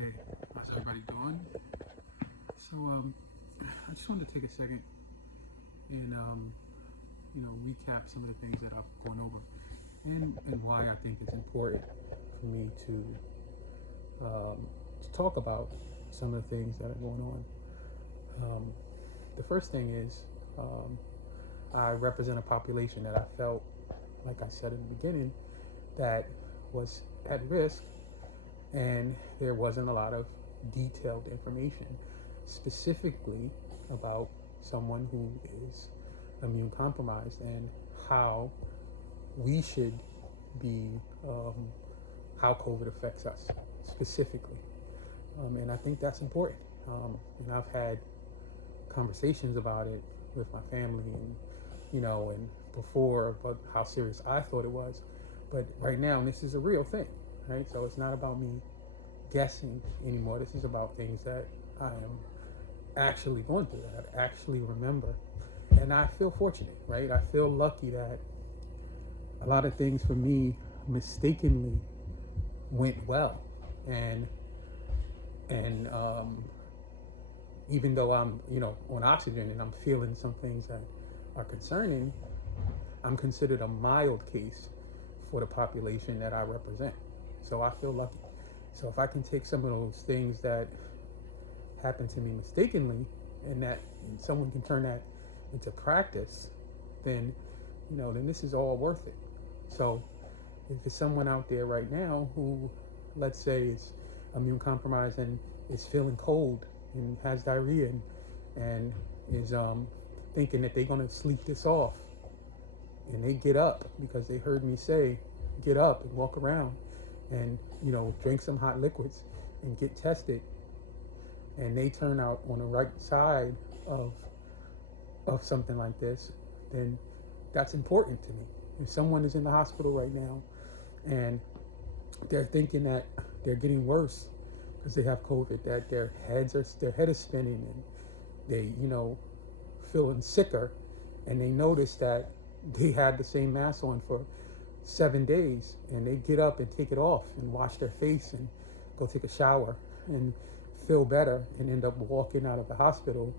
Hey, how's everybody doing? So, I just wanted to take a second and, recap some of the things that I've gone over and why I think it's important for me to talk about some of the things that are going on. Um, the first thing is um, I represent a population that I felt, like I said in the beginning, that was at risk, and there wasn't a lot of detailed information specifically about someone who is immune compromised and how we should be, how COVID affects us specifically. And I think that's important. And I've had conversations about it with my family and before about how serious I thought it was. But right now, this is a real thing, right? So it's not about me guessing anymore. This is about things that I am actually going through, that I actually remember. And I feel fortunate, right? I feel lucky that a lot of things for me mistakenly went well. And and even though I'm, on oxygen and I'm feeling some things that are concerning, I'm considered a mild case for the population that I represent. So I feel lucky. So if I can take some of those things that happened to me mistakenly and someone can turn that into practice, then then this is all worth it. So if there's someone out there right now who, let's say, is immune compromised and is feeling cold and has diarrhea and is thinking that they're going to sleep this off, and they get up because they heard me say get up and walk around and drink some hot liquids and get tested, and they turn out on the right side of something like this, then that's important to me. If someone is in the hospital right now and they're thinking that they're getting worse because they have COVID, that their head is spinning and they feeling sicker, and they notice that they had the same mask on for 7 days, and they get up and take it off and wash their face and go take a shower and feel better and end up walking out of the hospital,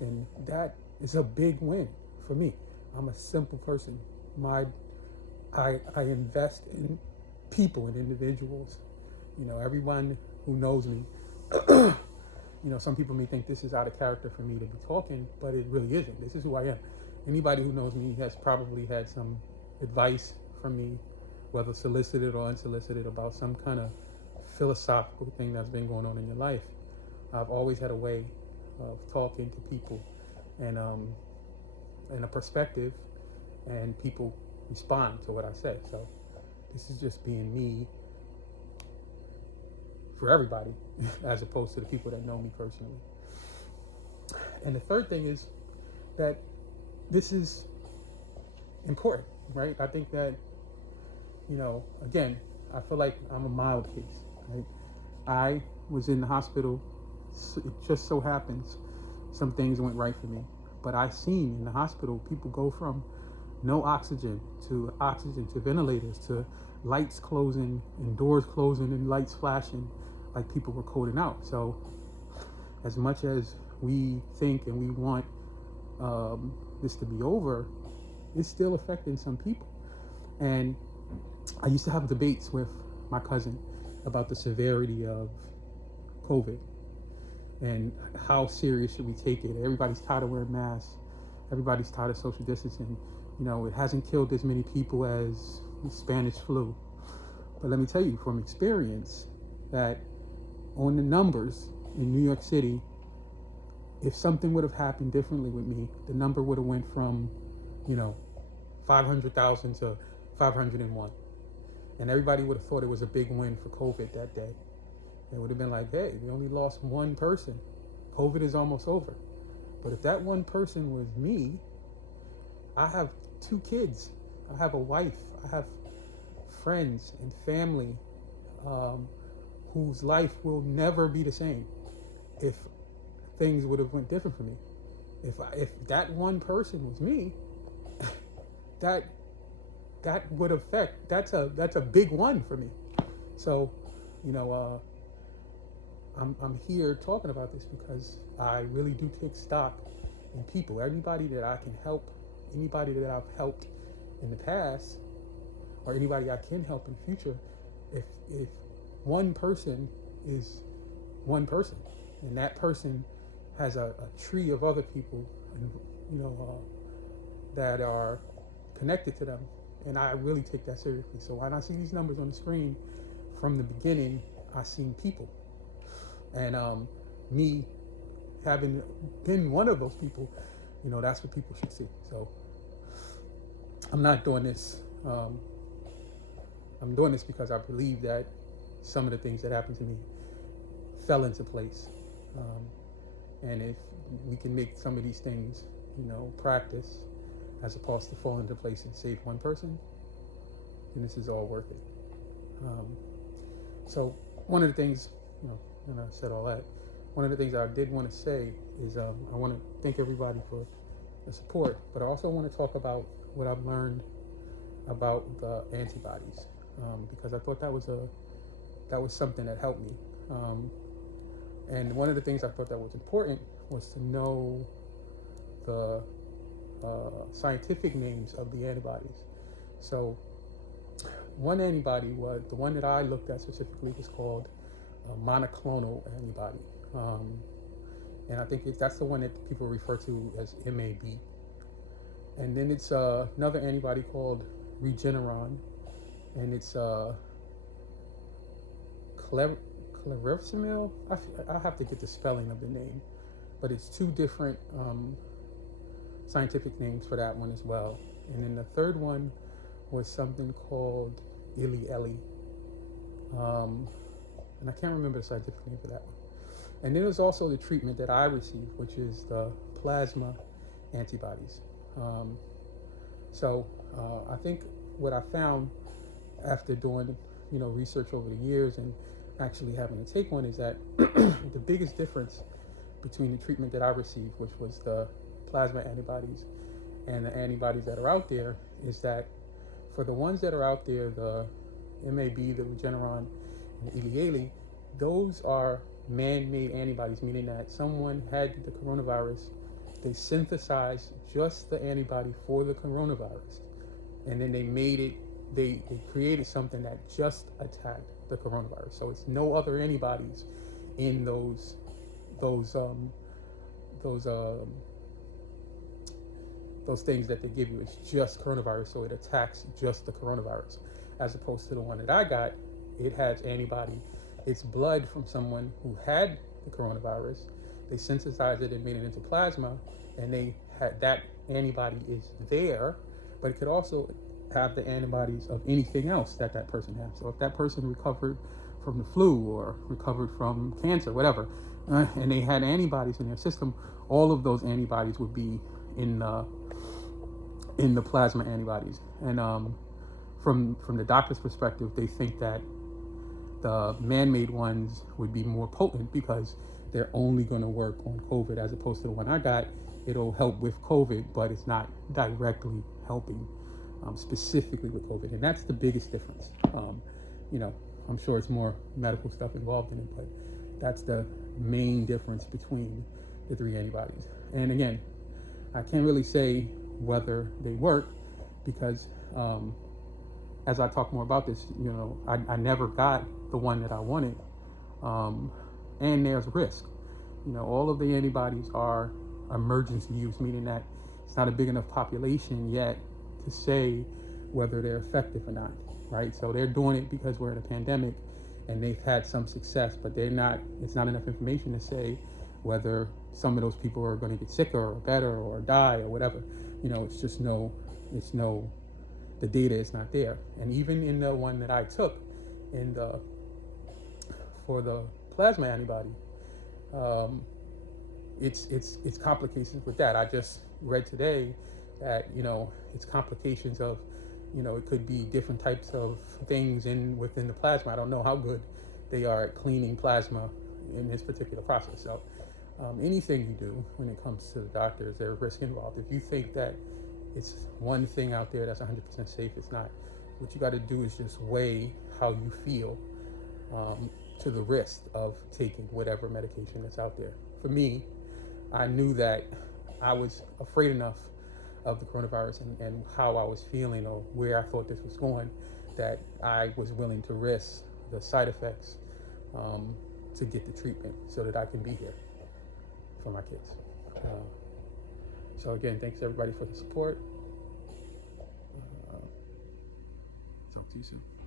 then that is a big win for me. I'm a simple person. I invest in people and individuals. Everyone who knows me, some people may think this is out of character for me to be talking, but it really isn't. This is who I am. Anybody who knows me has probably had some advice from me, whether solicited or unsolicited, about some kind of philosophical thing that's been going on in your life. I've always had a way of talking to people and a perspective, and people respond to what I say. So this is just being me for everybody, as opposed to the people that know me personally. And the third thing is that this is important, right? I think that, again, I feel like I'm a mild case, right? I was in the hospital. It just so happens some things went right for me. But I seen in the hospital people go from no oxygen to ventilators to lights closing and doors closing and lights flashing, like people were coding out. So as much as we think and we want this to be over, it's still affecting some people. And I used to have debates with my cousin about the severity of COVID and how serious should we take it. Everybody's tired of wearing masks. Everybody's tired of social distancing. It hasn't killed as many people as the Spanish flu. But let me tell you from experience that on the numbers in New York City, if something would have happened differently with me, the number would have went from, 500,000 to 501. And everybody would have thought it was a big win for COVID that day. It would have been like, hey, we only lost one person. COVID is almost over. But if that one person was me, I have 2 kids. I have a wife. I have friends and family whose life will never be the same if things would have went different for me. If that one person was me, that would affect. That's a big one for me. So, you know, I'm here talking about this because I really do take stock in people. Anybody that I can help, anybody that I've helped in the past, or anybody I can help in the future, if one person is one person, and that person has a tree of other people, and that are connected to them, and I really take that seriously. So when I see these numbers on the screen, from the beginning, I seen people, and me having been one of those people, that's what people should see. So I'm not doing this. I'm doing this because I believe that some of the things that happened to me fell into place. And if we can make some of these things, practice as opposed to fall into place and save one person, then this is all worth it. So one of the things, and I said all that, one of the things I did want to say is I want to thank everybody for the support, but I also want to talk about what I've learned about the antibodies, because I thought that was something that helped me. And one of the things I thought that was important was to know the scientific names of the antibodies. So one antibody was, the one that I looked at specifically was called a monoclonal antibody. And I think that's the one that people refer to as MAB. And then it's another antibody called Regeneron, and it's Clarithromycin. I have to get the spelling of the name, but it's two different scientific names for that one as well. And then the third one was something called Eli. And I can't remember the scientific name for that one. And then there's also the treatment that I received, which is the plasma antibodies. So I think what I found after doing, research over the years and actually having to take one is that the biggest difference between the treatment that I received, which was the plasma antibodies, and the antibodies that are out there, is that for the ones that are out there, the MAB, the Regeneron, and the Eli, those are man-made antibodies, meaning that someone had the coronavirus, they synthesized just the antibody for the coronavirus, and then they made it, they created something that just attacked the coronavirus. So it's no other antibodies in those things that they give you. It's just coronavirus, so it attacks just the coronavirus. As opposed to the one that I got, it has antibody. It's blood from someone who had the coronavirus. They synthesized it and made it into plasma, and they had that antibody is there, but it could also have the antibodies of anything else that person has. So if that person recovered from the flu or recovered from cancer, whatever, and they had antibodies in their system, all of those antibodies would be in the plasma antibodies. And from the doctor's perspective, they think that the man-made ones would be more potent because they're only going to work on COVID, as opposed to the one I got. It'll help with COVID, but it's not directly helping specifically with COVID. And that's the biggest difference. I'm sure it's more medical stuff involved in it, but that's the main difference between the three antibodies. And again, I can't really say whether they work because as I talk more about this, I never got the one that I wanted, and there's risk. All of the antibodies are emergency use, meaning that it's not a big enough population yet to say whether they're effective or not, right? So they're doing it because we're in a pandemic and they've had some success, but it's not enough information to say whether some of those people are going to get sicker or better or die or whatever. The data is not there. And even in the one that I took for the plasma antibody, it's complications with that. I just read today that it's complications of it could be different types of things within the plasma. I don't know how good they are at cleaning plasma in this particular process. So anything you do when it comes to the doctors, there's risk involved. If you think that it's one thing out there that's 100% safe, it's not. What you got to do is just weigh how you feel to the risk of taking whatever medication that's out there. For me, I knew that I was afraid enough of the coronavirus and how I was feeling or where I thought this was going, that I was willing to risk the side effects to get the treatment so that I can be here for my kids. So again, thanks everybody for the support. Talk to you soon.